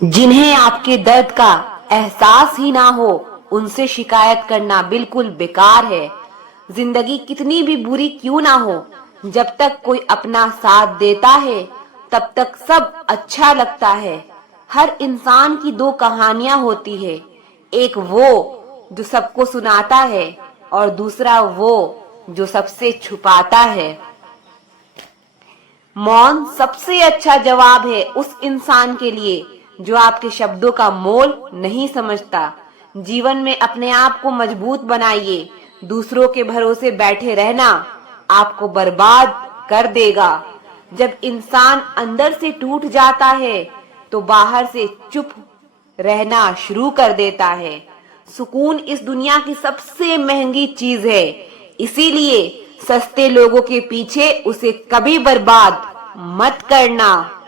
जिन्हें आपके दर्द का एहसास ही ना हो, उनसे शिकायत करना बिल्कुल बेकार है। जिंदगी कितनी भी बुरी क्यों ना हो, जब तक कोई अपना साथ देता है तब तक सब अच्छा लगता है। हर इंसान की दो कहानियां होती है, एक वो जो सबको सुनाता है और दूसरा वो जो सबसे छुपाता है। मौन सबसे अच्छा जवाब है उस इंसान के लिए जो आपके शब्दों का मोल नहीं समझता। जीवन में अपने आप को मजबूत बनाइए। दूसरों के भरोसे बैठे रहना आपको बर्बाद कर देगा। जब इंसान अंदर से टूट जाता है तो बाहर से चुप रहना शुरू कर देता है। सुकून इस दुनिया की सबसे महंगी चीज है, इसीलिए सस्ते लोगों के पीछे उसे कभी बर्बाद मत करना।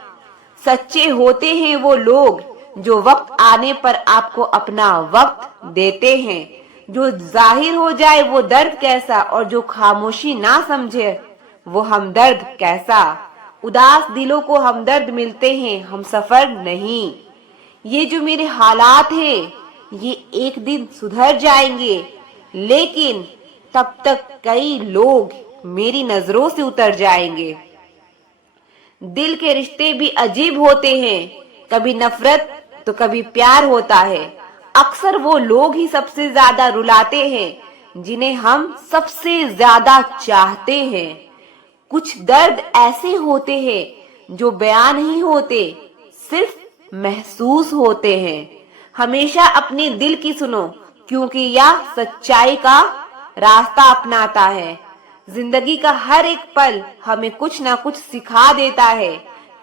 सच्चे होते हैं वो लोग जो वक्त आने पर आपको अपना वक्त देते हैं। जो जाहिर हो जाए वो दर्द कैसा, और जो खामोशी ना समझे वो हमदर्द कैसा। उदास दिलों को हमदर्द मिलते हैं, हम सफर नहीं। ये जो मेरे हालात हैं ये एक दिन सुधर जाएंगे, लेकिन तब तक कई लोग मेरी नजरों से उतर जाएंगे। दिल के रिश्ते भी अजीब होते हैं, कभी नफरत तो कभी प्यार होता है। अक्सर वो लोग ही सबसे ज्यादा रुलाते हैं जिन्हें हम सबसे ज्यादा चाहते हैं। कुछ दर्द ऐसे होते हैं जो बयान नहीं होते, सिर्फ महसूस होते हैं। हमेशा अपने दिल की सुनो, क्योंकि यह सच्चाई का रास्ता अपनाता है। जिंदगी का हर एक पल हमें कुछ ना कुछ सिखा देता है,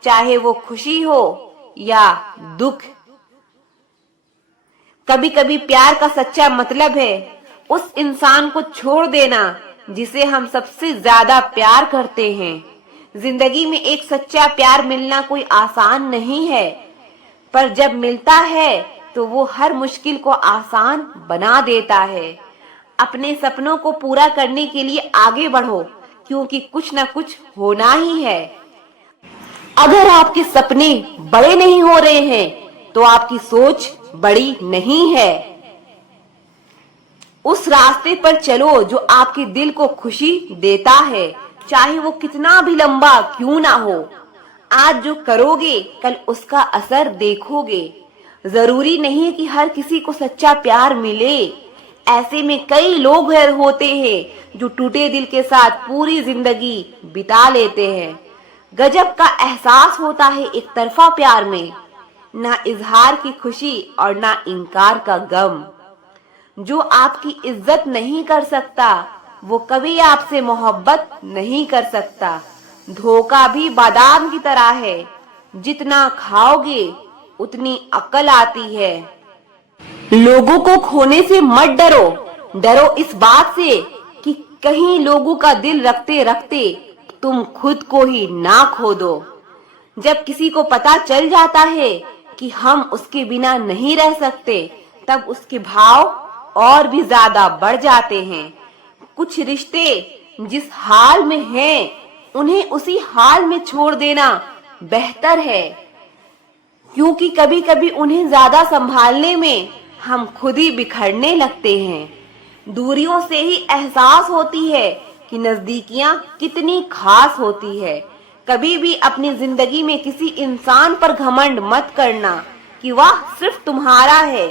चाहे वो खुशी हो या दुख। कभी कभी प्यार का सच्चा मतलब है उस इंसान को छोड़ देना जिसे हम सबसे ज्यादा प्यार करते हैं। जिंदगी में एक सच्चा प्यार मिलना कोई आसान नहीं है, पर जब मिलता है तो वो हर मुश्किल को आसान बना देता है। अपने सपनों को पूरा करने के लिए आगे बढ़ो, क्योंकि कुछ ना कुछ होना ही है। अगर आपके सपने बड़े नहीं हो रहे हैं तो आपकी सोच बड़ी नहीं है। उस रास्ते पर चलो जो आपके दिल को खुशी देता है, चाहे वो कितना भी लंबा क्यों ना हो। आज जो करोगे कल उसका असर देखोगे। जरूरी नहीं कि हर किसी को सच्चा प्यार मिले। ऐसे में कई लोग होते हैं जो टूटे दिल के साथ पूरी जिंदगी बिता लेते हैं। गजब का एहसास होता है एक तरफा प्यार में, ना इजहार की खुशी और ना इनकार का गम। जो आपकी इज्जत नहीं कर सकता वो कभी आपसे मोहब्बत नहीं कर सकता। धोखा भी बादाम की तरह है, जितना खाओगे उतनी अकल आती है। लोगों को खोने से मत डरो, डरो इस बात से कि कहीं लोगों का दिल रखते रखते तुम खुद को ही ना खो दो। जब किसी को पता चल जाता है कि हम उसके बिना नहीं रह सकते, तब उसके भाव और भी ज्यादा बढ़ जाते हैं। कुछ रिश्ते जिस हाल में हैं, उन्हें उसी हाल में छोड़ देना बेहतर है, क्योंकि कभी कभी उन्हें ज्यादा संभालने में हम खुद ही बिखरने लगते हैं। दूरियों से ही एहसास होती है कि नजदीकियां कितनी खास होती है। कभी भी अपनी जिंदगी में किसी इंसान पर घमंड मत करना कि वह सिर्फ तुम्हारा है,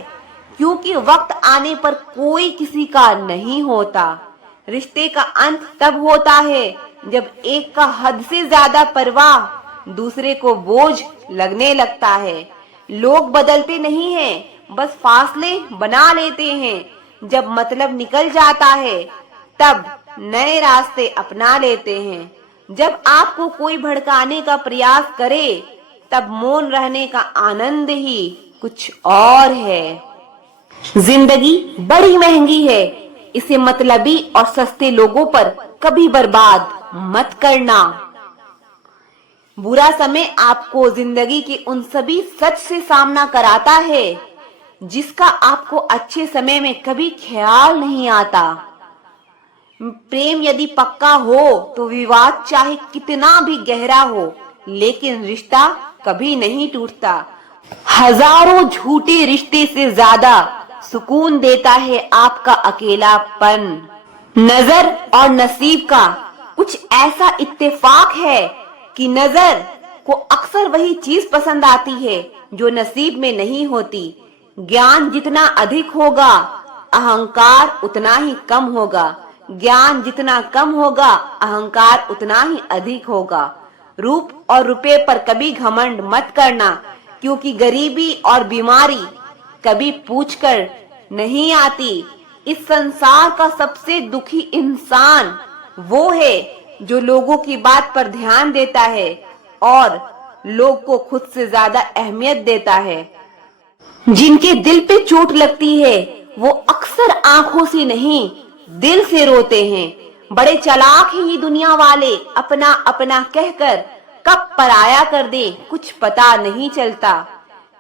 क्योंकि वक्त आने पर कोई किसी का नहीं होता। रिश्ते का अंत तब होता है जब एक का हद से ज्यादा परवाह दूसरे को बोझ लगने लगता है। लोग बदलते नहीं हैं, बस फासले बना लेते हैं। जब मतलब निकल जाता है तब नए रास्ते अपना लेते हैं। जब आपको कोई भड़काने का प्रयास करे तब मौन रहने का आनंद ही कुछ और है। जिंदगी बड़ी महंगी है, इसे मतलबी और सस्ते लोगों पर कभी बर्बाद मत करना। बुरा समय आपको जिंदगी के उन सभी सच से सामना कराता है जिसका आपको अच्छे समय में कभी ख्याल नहीं आता। प्रेम यदि पक्का हो तो विवाद चाहे कितना भी गहरा हो, लेकिन रिश्ता कभी नहीं टूटता। हजारों झूठे रिश्ते से ज्यादा सुकून देता है आपका अकेलापन। नजर और नसीब का कुछ ऐसा इत्तेफाक है कि नजर को अक्सर वही चीज पसंद आती है जो नसीब में नहीं होती। ज्ञान जितना अधिक होगा, अहंकार उतना ही कम होगा। ज्ञान जितना कम होगा, अहंकार उतना ही अधिक होगा। रूप और रुपए पर कभी घमंड मत करना, क्योंकि गरीबी और बीमारी कभी पूछकर नहीं आती। इस संसार का सबसे दुखी इंसान वो है जो लोगों की बात पर ध्यान देता है और लोग को खुद से ज्यादा अहमियत देता है। जिनके दिल पे चोट लगती है वो अक्सर आंखों से नहीं दिल से रोते हैं। बड़े चालाक हैं ये दुनिया वाले, अपना अपना कहकर कब पराया कर दे कुछ पता नहीं चलता।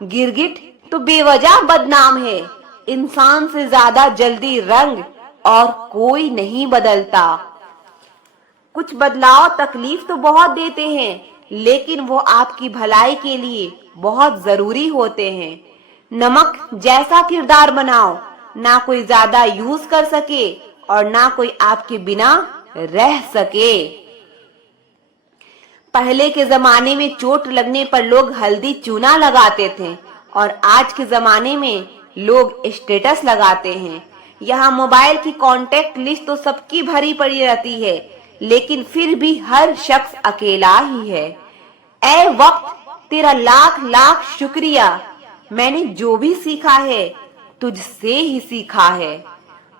गिरगिट तो बेवजह बदनाम है, इंसान से ज्यादा जल्दी रंग और कोई नहीं बदलता। कुछ बदलाव तकलीफ तो बहुत देते हैं, लेकिन वो आपकी भलाई के लिए बहुत जरूरी होते हैं। नमक जैसा किरदार बनाओ, ना कोई ज्यादा यूज कर सके और ना कोई आपके बिना रह सके। पहले के जमाने में चोट लगने पर लोग हल्दी चूना लगाते थे और आज के जमाने में लोग स्टेटस लगाते हैं। यहाँ मोबाइल की कांटेक्ट लिस्ट तो सबकी भरी पड़ी रहती है, लेकिन फिर भी हर शख्स अकेला ही है। ऐ वक्त तेरा लाख लाख शुक्रिया, मैंने जो भी सीखा है तुझसे ही सीखा है।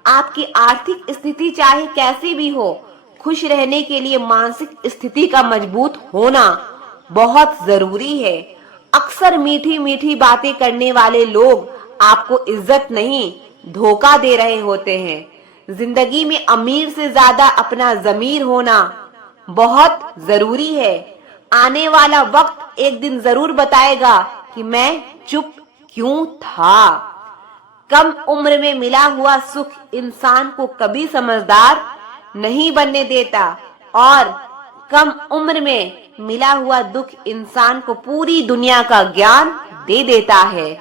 आपकी आर्थिक स्थिति चाहे कैसी भी हो, खुश रहने के लिए मानसिक स्थिति का मजबूत होना बहुत जरूरी है। अक्सर मीठी मीठी बातें करने वाले लोग आपको इज्जत नहीं धोखा दे रहे होते हैं। जिंदगी में अमीर से ज्यादा अपना ज़मीर होना बहुत जरूरी है। आने वाला वक्त एक दिन जरूर बताएगा कि मैं चुप क्यों था। कम उम्र में मिला हुआ सुख इंसान को कभी समझदार नहीं बनने देता और कम उम्र में मिला हुआ दुख इंसान को पूरी दुनिया का ज्ञान दे देता है।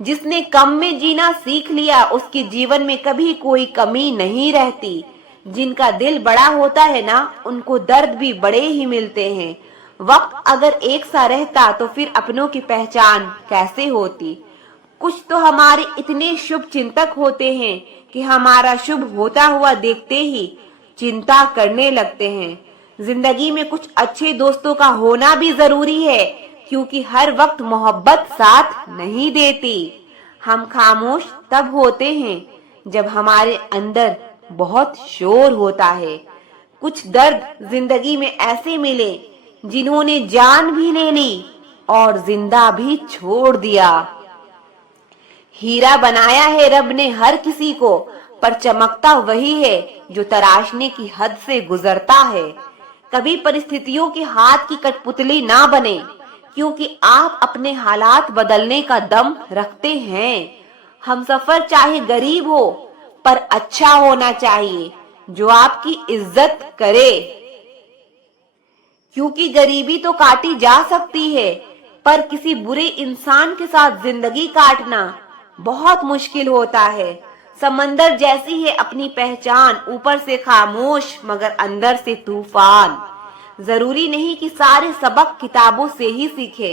जिसने कम में जीना सीख लिया उसके जीवन में कभी कोई कमी नहीं रहती। जिनका दिल बड़ा होता है ना, उनको दर्द भी बड़े ही मिलते हैं। वक्त अगर एक सा रहता तो फिर अपनों की पहचान कैसे होती। कुछ तो हमारे इतने शुभ चिंतक होते हैं कि हमारा शुभ होता हुआ देखते ही चिंता करने लगते हैं। जिंदगी में कुछ अच्छे दोस्तों का होना भी जरूरी है, क्योंकि हर वक्त मोहब्बत साथ नहीं देती। हम खामोश तब होते हैं जब हमारे अंदर बहुत शोर होता है। कुछ दर्द जिंदगी में ऐसे मिले जिन्होंने जान भी ले ली और जिंदा भी छोड़ दिया। हीरा बनाया है रब ने हर किसी को, पर चमकता वही है जो तराशने की हद से गुजरता है। कभी परिस्थितियों के हाथ की कठपुतली ना बने, क्योंकि आप अपने हालात बदलने का दम रखते हैं। हम सफर चाहे गरीब हो, पर अच्छा होना चाहिए जो आपकी इज्जत करे। क्योंकि गरीबी तो काटी जा सकती है, पर किसी बुरे इंसान के साथ जिंदगी काटना बहुत मुश्किल होता है। समंदर जैसी है अपनी पहचान, ऊपर से खामोश मगर अंदर से तूफान। जरूरी नहीं कि सारे सबक किताबों से ही सीखे,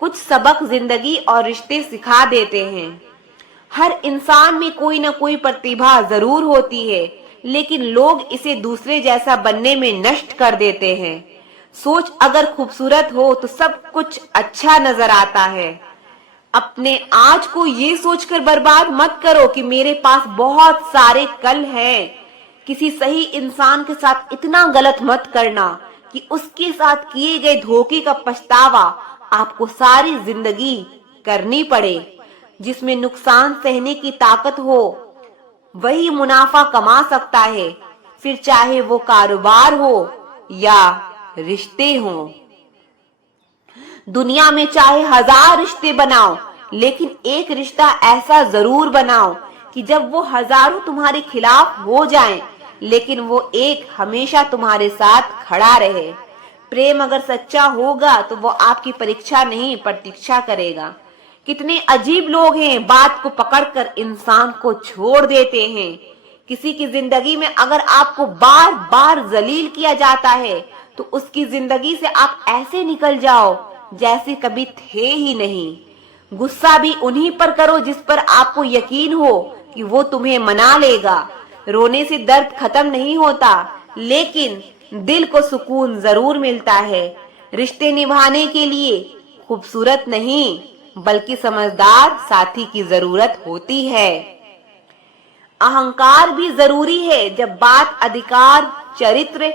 कुछ सबक जिंदगी और रिश्ते सिखा देते हैं। हर इंसान में कोई न कोई प्रतिभा जरूर होती है, लेकिन लोग इसे दूसरे जैसा बनने में नष्ट कर देते हैं। सोच अगर खूबसूरत हो तो सब कुछ अच्छा नजर आता है। अपने आज को ये सोचकर बर्बाद मत करो कि मेरे पास बहुत सारे कल हैं। किसी सही इंसान के साथ इतना गलत मत करना कि उसके साथ किए गए धोखे का पछतावा आपको सारी जिंदगी करनी पड़े। जिसमें नुकसान सहने की ताकत हो वही मुनाफा कमा सकता है, फिर चाहे वो कारोबार हो या रिश्ते हो। दुनिया में चाहे 1000 रिश्ते बनाओ, लेकिन एक रिश्ता ऐसा जरूर बनाओ कि जब वो हजारों तुम्हारे खिलाफ हो जाएं, लेकिन वो एक हमेशा तुम्हारे साथ खड़ा रहे। प्रेम अगर सच्चा होगा तो वो आपकी परीक्षा नहीं प्रतीक्षा करेगा। कितने अजीब लोग हैं, बात को पकड़कर इंसान को छोड़ देते हैं। किसी की जिंदगी में अगर आपको बार बार जलील किया जाता है तो उसकी जिंदगी से आप ऐसे निकल जाओ जैसे कभी थे ही नहीं। गुस्सा भी उन्हीं पर करो जिस पर आपको यकीन हो कि वो तुम्हें मना लेगा। रोने से दर्द खत्म नहीं होता, लेकिन दिल को सुकून जरूर मिलता है। रिश्ते निभाने के लिए खूबसूरत नहीं बल्कि समझदार साथी की जरूरत होती है। अहंकार भी जरूरी है जब बात अधिकार, चरित्र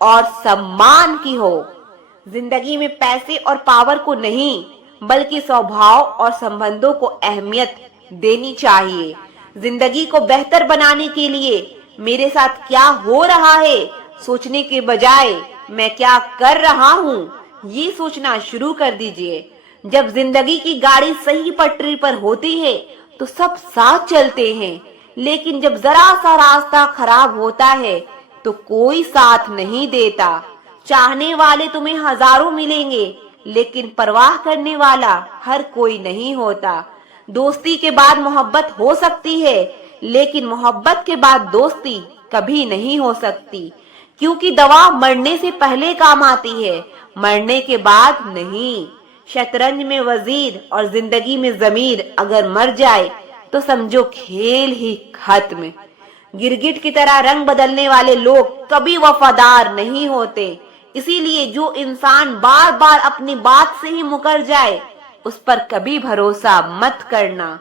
और सम्मान की हो। जिंदगी में पैसे और पावर को नहीं बल्कि स्वभाव और संबंधों को अहमियत देनी चाहिए। जिंदगी को बेहतर बनाने के लिए मेरे साथ क्या हो रहा है सोचने के बजाय मैं क्या कर रहा हूँ ये सोचना शुरू कर दीजिए। जब जिंदगी की गाड़ी सही पटरी पर होती है तो सब साथ चलते हैं, लेकिन जब जरा सा रास्ता खराब होता है तो कोई साथ नहीं देता। चाहने वाले तुम्हें हजारों मिलेंगे, लेकिन परवाह करने वाला हर कोई नहीं होता। दोस्ती के बाद मोहब्बत हो सकती है, लेकिन मोहब्बत के बाद दोस्ती कभी नहीं हो सकती, क्योंकि दवा मरने से पहले काम आती है, मरने के बाद नहीं। शतरंज में वजीर और जिंदगी में जमीर अगर मर जाए तो समझो खेल ही खत्म। गिरगिट की तरह रंग बदलने वाले लोग कभी वफादार नहीं होते। इसीलिए जो इंसान बार बार अपनी बात से ही मुकर जाए उस पर कभी भरोसा मत करना।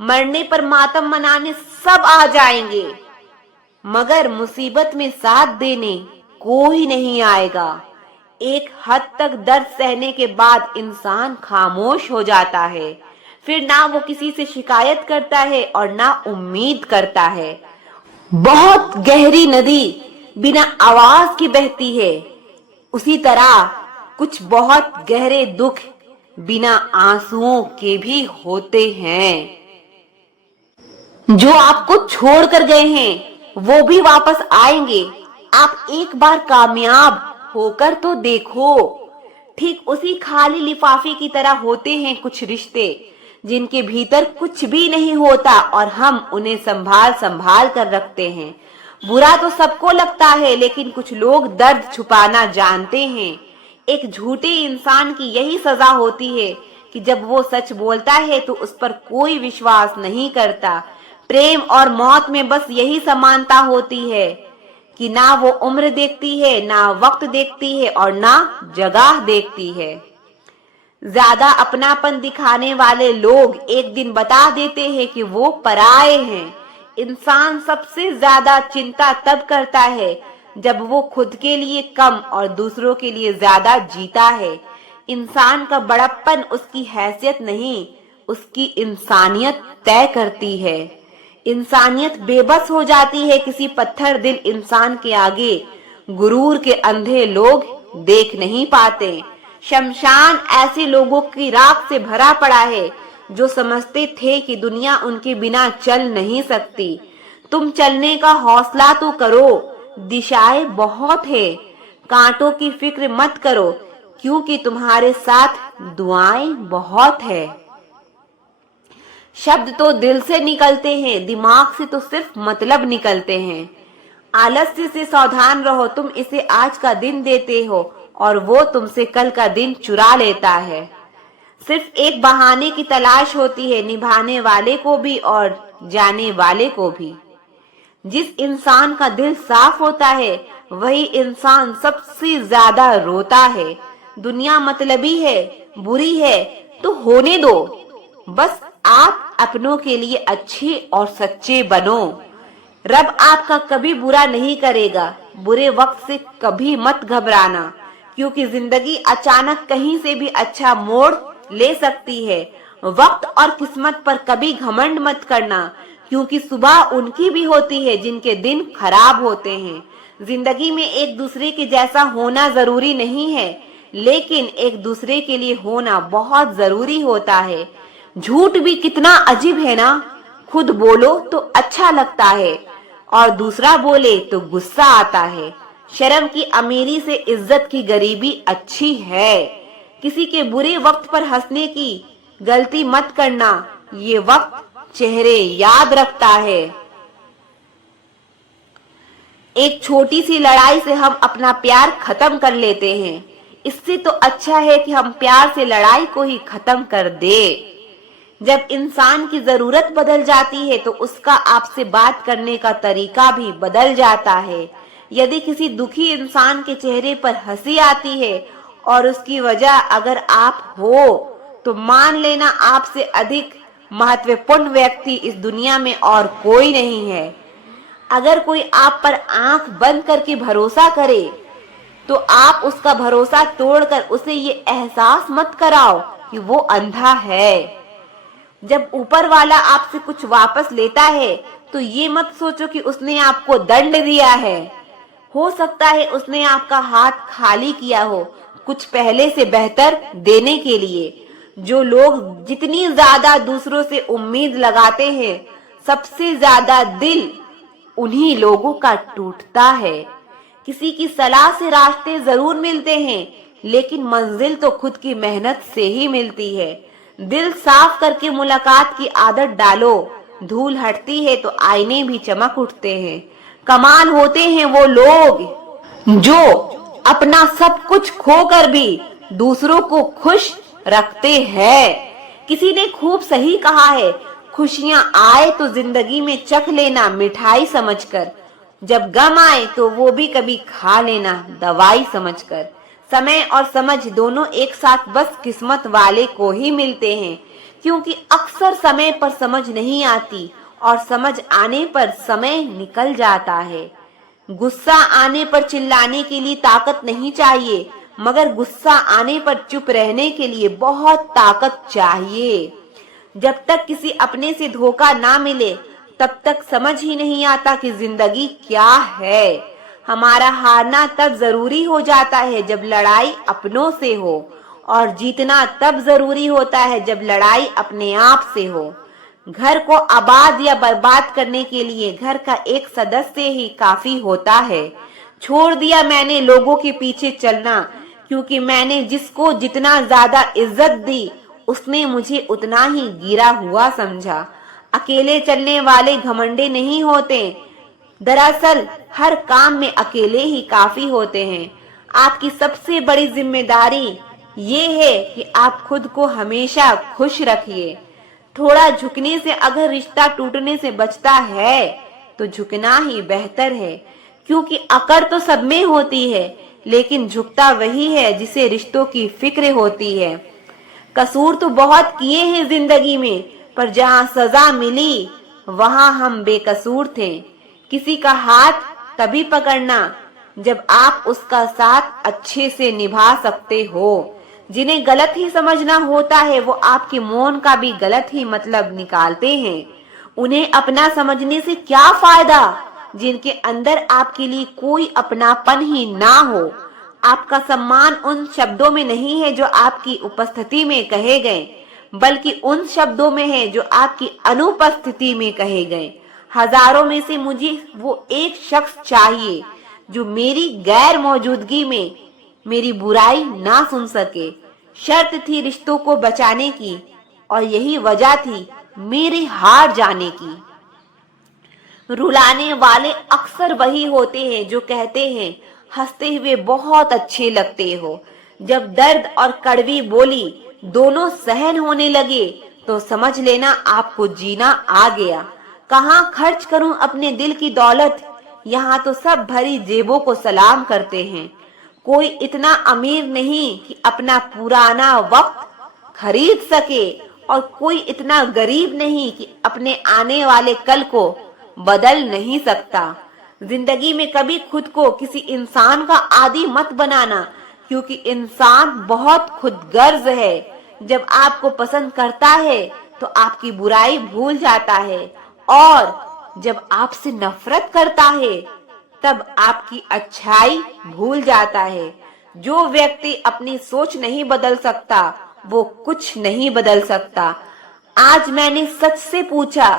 मरने पर मातम मनाने सब आ जाएंगे, मगर मुसीबत में साथ देने कोई नहीं आएगा। एक हद तक दर्द सहने के बाद इंसान खामोश हो जाता है, फिर ना वो किसी से शिकायत करता है और ना उम्मीद करता है। बहुत गहरी नदी बिना आवाज के बहती है, उसी तरह कुछ बहुत गहरे दुख बिना आंसुओं के भी होते हैं। जो आपको छोड़कर गए हैं वो भी वापस आएंगे। आप एक बार कामयाब होकर तो देखो। ठीक उसी खाली लिफाफे की तरह होते हैं कुछ रिश्ते जिनके भीतर कुछ भी नहीं होता और हम उन्हें संभाल संभाल कर रखते हैं। बुरा तो सबको लगता है, लेकिन कुछ लोग दर्द छुपाना जानते हैं। एक झूठे इंसान की यही सजा होती है कि जब वो सच बोलता है तो उस पर कोई विश्वास नहीं करता। प्रेम और मौत में बस यही समानता होती है कि ना वो उम्र देखती है, ना वक्त देखती है और ना जगह देखती है। ज्यादा अपनापन दिखाने वाले लोग एक दिन बता देते हैं कि वो पराये हैं। इंसान सबसे ज्यादा चिंता तब करता है जब वो खुद के लिए कम और दूसरों के लिए ज्यादा जीता है। इंसान का बड़प्पन उसकी हैसियत नहीं, उसकी इंसानियत तय करती है। इंसानियत बेबस हो जाती है किसी पत्थर दिल इंसान के आगे। गुरूर के अंधे लोग देख नहीं पाते। शमशान ऐसे लोगों की राख से भरा पड़ा है जो समझते थे कि दुनिया उनके बिना चल नहीं सकती। तुम चलने का हौसला तो करो, दिशाएं बहुत है। कांटों की फिक्र मत करो, क्योंकि तुम्हारे साथ दुआएं बहुत है। शब्द तो दिल से निकलते हैं, दिमाग से तो सिर्फ मतलब निकलते हैं। आलस्य से सावधान रहो, तुम इसे आज का दिन देते हो और वो तुमसे कल का दिन चुरा लेता है। सिर्फ एक बहाने की तलाश होती है, निभाने वाले को भी और जाने वाले को भी। जिस इंसान का दिल साफ होता है वही इंसान सबसे ज्यादा रोता है। दुनिया मतलबी है, बुरी है तो होने दो, बस आप अपनों के लिए अच्छे और सच्चे बनो। रब आपका कभी बुरा नहीं करेगा। बुरे वक्त से कभी मत घबराना, क्योंकि जिंदगी अचानक कहीं से भी अच्छा मोड़ ले सकती है। वक्त और किस्मत पर कभी घमंड मत करना, क्योंकि सुबह उनकी भी होती है जिनके दिन खराब होते हैं। जिंदगी में एक दूसरे के जैसा होना जरूरी नहीं है, लेकिन एक दूसरे के लिए होना बहुत जरूरी होता है। झूठ भी कितना अजीब है ना, खुद बोलो तो अच्छा लगता है और दूसरा बोले तो गुस्सा आता है। शर्म की अमीरी से इज्जत की गरीबी अच्छी है। किसी के बुरे वक्त पर हंसने की गलती मत करना, ये वक्त चेहरे याद रखता है। एक छोटी सी लड़ाई से हम अपना प्यार खत्म कर लेते हैं, इससे तो अच्छा है कि हम प्यार से लड़ाई को ही खत्म कर दे। जब इंसान की जरूरत बदल जाती है तो उसका आपसे बात करने का तरीका भी बदल जाता है। यदि किसी दुखी इंसान के चेहरे पर हंसी आती है और उसकी वजह अगर आप हो, तो मान लेना आपसे अधिक महत्वपूर्ण व्यक्ति इस दुनिया में और कोई नहीं है। अगर कोई आप पर आंख बंद करके भरोसा करे, तो आप उसका भरोसा तोड़कर उसे ये एहसास मत कराओ कि वो अंधा है। जब ऊपर वाला आपसे कुछ वापस लेता है, तो ये मत सोचो कि उसने आपको दंड दिया है। हो सकता है उसने आपका हाथ खाली किया हो, कुछ पहले से बेहतर देने के लिए। जो लोग जितनी ज्यादा दूसरों से उम्मीद लगाते हैं, सबसे ज्यादा दिल उन्हीं लोगों का टूटता है। किसी की सलाह से रास्ते जरूर मिलते हैं, लेकिन मंजिल तो खुद की मेहनत से ही मिलती है। दिल साफ करके मुलाकात की आदत डालो, धूल हटती है तो आईने भी चमक उठते हैं। कमाल होते हैं वो लोग जो अपना सब कुछ खोकर भी दूसरों को खुश रखते हैं। किसी ने खूब सही कहा है, खुशियां आए तो जिंदगी में चख लेना मिठाई समझकर, जब गम आए तो वो भी कभी खा लेना दवाई समझकर। समय और समझ दोनों एक साथ बस किस्मत वाले को ही मिलते हैं, क्योंकि अक्सर समय पर समझ नहीं आती और समझ आने पर समय निकल जाता है। गुस्सा आने पर चिल्लाने के लिए ताकत नहीं चाहिए, मगर गुस्सा आने पर चुप रहने के लिए बहुत ताकत चाहिए। जब तक किसी अपने से धोखा ना मिले, तब तक समझ ही नहीं आता कि जिंदगी क्या है। हमारा हारना तब जरूरी हो जाता है जब लड़ाई अपनों से हो, और जीतना तब जरूरी होता है जब लड़ाई अपने आप से हो। घर को आबाद या बर्बाद करने के लिए घर का एक सदस्य ही काफी होता है। छोड़ दिया मैंने लोगों के पीछे चलना, क्योंकि मैंने जिसको जितना ज्यादा इज्जत दी, उसने मुझे उतना ही गिरा हुआ समझा। अकेले चलने वाले घमंडे नहीं होते, दरअसल हर काम में अकेले ही काफी होते हैं। आपकी सबसे बड़ी जिम्मेदारी ये है कि आप खुद को हमेशा खुश रखिए। थोड़ा झुकने से अगर रिश्ता टूटने से बचता है, तो झुकना ही बेहतर है, क्योंकि अकड़ तो सब में होती है, लेकिन झुकता वही है जिसे रिश्तों की फिक्र होती है। कसूर तो बहुत किए हैं जिंदगी में, पर जहाँ सजा मिली वहाँ हम बेकसूर थे। किसी का हाथ तभी पकड़ना जब आप उसका साथ अच्छे से निभा सकते हो। जिन्हें गलत ही समझना होता है, वो आपके मौन का भी गलत ही मतलब निकालते हैं। उन्हें अपना समझने से क्या फायदा, जिनके अंदर आपके लिए कोई अपनापन ही ना हो। आपका सम्मान उन शब्दों में नहीं है जो आपकी उपस्थिति में कहे गए, बल्कि उन शब्दों में है जो आपकी अनुपस्थिति में कहे गए। हजारों में से मुझे वो एक शख्स चाहिए जो मेरी गैर मौजूदगी में मेरी बुराई ना सुन सके। शर्त थी रिश्तों को बचाने की, और यही वजह थी मेरे हार जाने की। रुलाने वाले अक्सर वही होते हैं जो कहते हैं हंसते हुए बहुत अच्छे लगते हो। जब दर्द और कड़वी बोली दोनों सहन होने लगे, तो समझ लेना आपको जीना आ गया। कहाँ खर्च करूं अपने दिल की दौलत, यहाँ तो सब भरी जेबों को सलाम करते हैं। कोई इतना अमीर नहीं कि अपना पुराना वक्त खरीद सके, और कोई इतना गरीब नहीं कि अपने आने वाले कल को बदल नहीं सकता। जिंदगी में कभी खुद को किसी इंसान का आदी मत बनाना, क्योंकि इंसान बहुत खुदगर्ज है। जब आपको पसंद करता है तो आपकी बुराई भूल जाता है, और जब आपसे नफरत करता है तब आपकी अच्छाई भूल जाता है। जो व्यक्ति अपनी सोच नहीं बदल सकता, वो कुछ नहीं बदल सकता। आज मैंने सच से पूछा,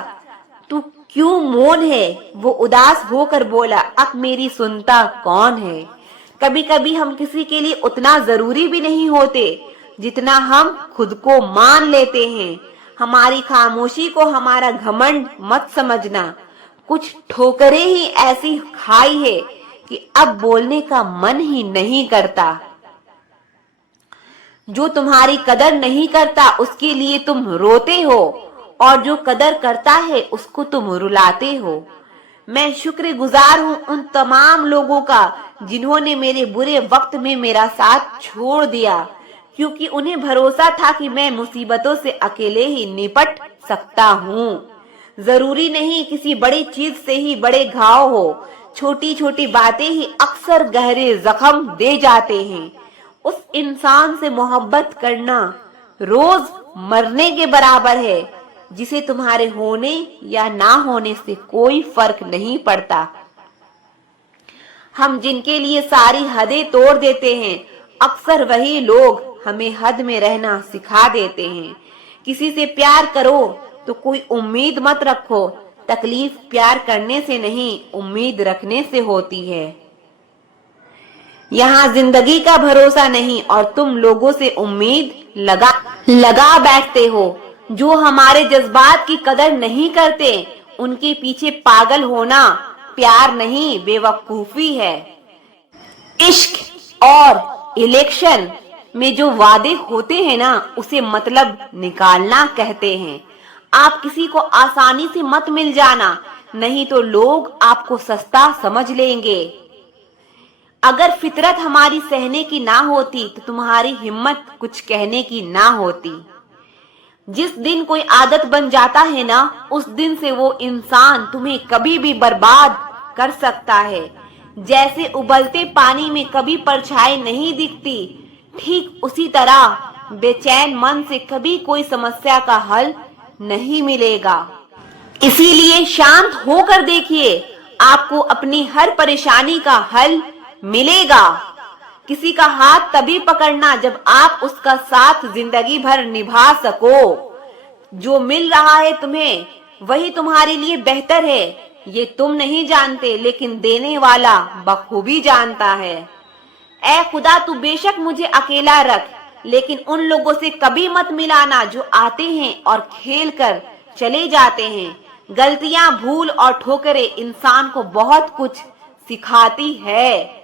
तू क्यों मौन है? वो उदास होकर बोला, अब मेरी सुनता कौन है? कभी कभी हम किसी के लिए उतना जरूरी भी नहीं होते जितना हम खुद को मान लेते हैं। हमारी खामोशी को हमारा घमंड मत समझना। कुछ ठोकरें ही ऐसी खाई है कि अब बोलने का मन ही नहीं करता। जो तुम्हारी कदर नहीं करता उसके लिए तुम रोते हो, और जो कदर करता है उसको तुम रुलाते हो। मैं शुक्रगुजार हूँ उन तमाम लोगों का जिन्होंने मेरे बुरे वक्त में मेरा साथ छोड़ दिया, क्योंकि उन्हें भरोसा था कि मैं मुसीबतों से अकेले ही निपट सकता हूँ। जरूरी नहीं किसी बड़ी चीज से ही बड़े घाव हो, छोटी छोटी बातें ही अक्सर गहरे जख्म दे जाते हैं। उस इंसान से मोहब्बत करना रोज मरने के बराबर है जिसे तुम्हारे होने या ना होने से कोई फर्क नहीं पड़ता। हम जिनके लिए सारी हदें तोड़ देते हैं, अक्सर वही लोग हमें हद में रहना सिखा देते हैं। किसी से प्यार करो तो कोई उम्मीद मत रखो। तकलीफ प्यार करने से नहीं, उम्मीद रखने से होती है। यहाँ जिंदगी का भरोसा नहीं और तुम लोगों से उम्मीद लगा बैठते हो। जो हमारे जज्बात की कदर नहीं करते उनके पीछे पागल होना प्यार नहीं, बेवकूफी है। इश्क और इलेक्शन में जो वादे होते हैं ना, उसे मतलब निकालना कहते हैं। आप किसी को आसानी से मत मिल जाना, नहीं तो लोग आपको सस्ता समझ लेंगे। अगर फितरत हमारी सहने की ना होती तो तुम्हारी हिम्मत कुछ कहने की ना होती। जिस दिन कोई आदत बन जाता है ना, उस दिन से वो इंसान तुम्हें कभी भी बर्बाद कर सकता है। जैसे उबलते पानी में कभी परछाई नहीं दिखती, ठीक उसी तरह बेचैन मन से कभी कोई समस्या का हल नहीं मिलेगा। इसीलिए शांत होकर देखिए, आपको अपनी हर परेशानी का हल मिलेगा। किसी का हाथ तभी पकड़ना जब आप उसका साथ जिंदगी भर निभा सको। जो मिल रहा है तुम्हें वही तुम्हारे लिए बेहतर है, ये तुम नहीं जानते, लेकिन देने वाला बखूबी जानता है। ऐ खुदा, तू बेशक मुझे अकेला रख, लेकिन उन लोगों से कभी मत मिलाना जो आते हैं और खेल कर चले जाते हैं। गलतियां, भूल और ठोकरें इंसान को बहुत कुछ सिखाती है।